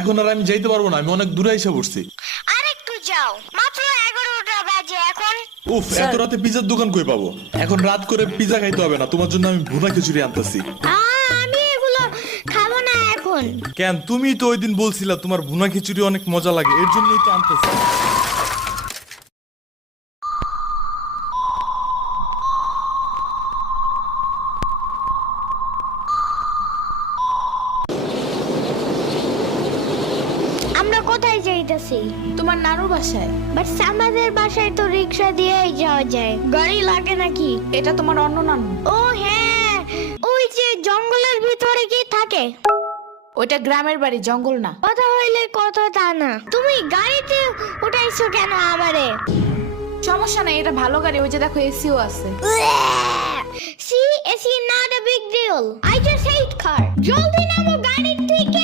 এখন আর আমি যাইতে পারবো না, আমি অনেক দূরে এসে পড়ছি। আরেকটু যাও, মাত্র 11টা বাজে এখন। উফ, এত রাতে পিজার দোকান কই পাবো? এখন রাত করে পিজা খাইতে হবে না, তোমার জন্য আমি ভুনা খিচুড়ি আনতেছি। আমি এগুলো খাবো না এখন। কেন? তুমি তো ওই দিন বলছিলা তোমার ভুনা খিচুড়ি অনেক মজা লাগে, এর জন্যই তো আনতেছি। আমরা কোথায় যাইতেছি? তোমার নানুর বাসায়। বাট আমাদের বাসায় তো রিক্সা দিয়েই যাওয়া যায়, গাড়ি লাগে নাকি? এটা তোমার অন্য নানু। ও হ্যাঁ, ওই যে জঙ্গলের ভিতরে কি থাকে? ওইটা গ্রামের বাড়ি, জঙ্গল না। কথা হইলে কথা তা না, তুমি গাড়িতে উঠাইছো কেন আমারে? সমস্যা নাই, এটা ভালো গাড়ি, ওই যে দেখো এসিও আছে। See, it's not a big deal. I just hate car. জলদি নামো গাড়ির থেকে।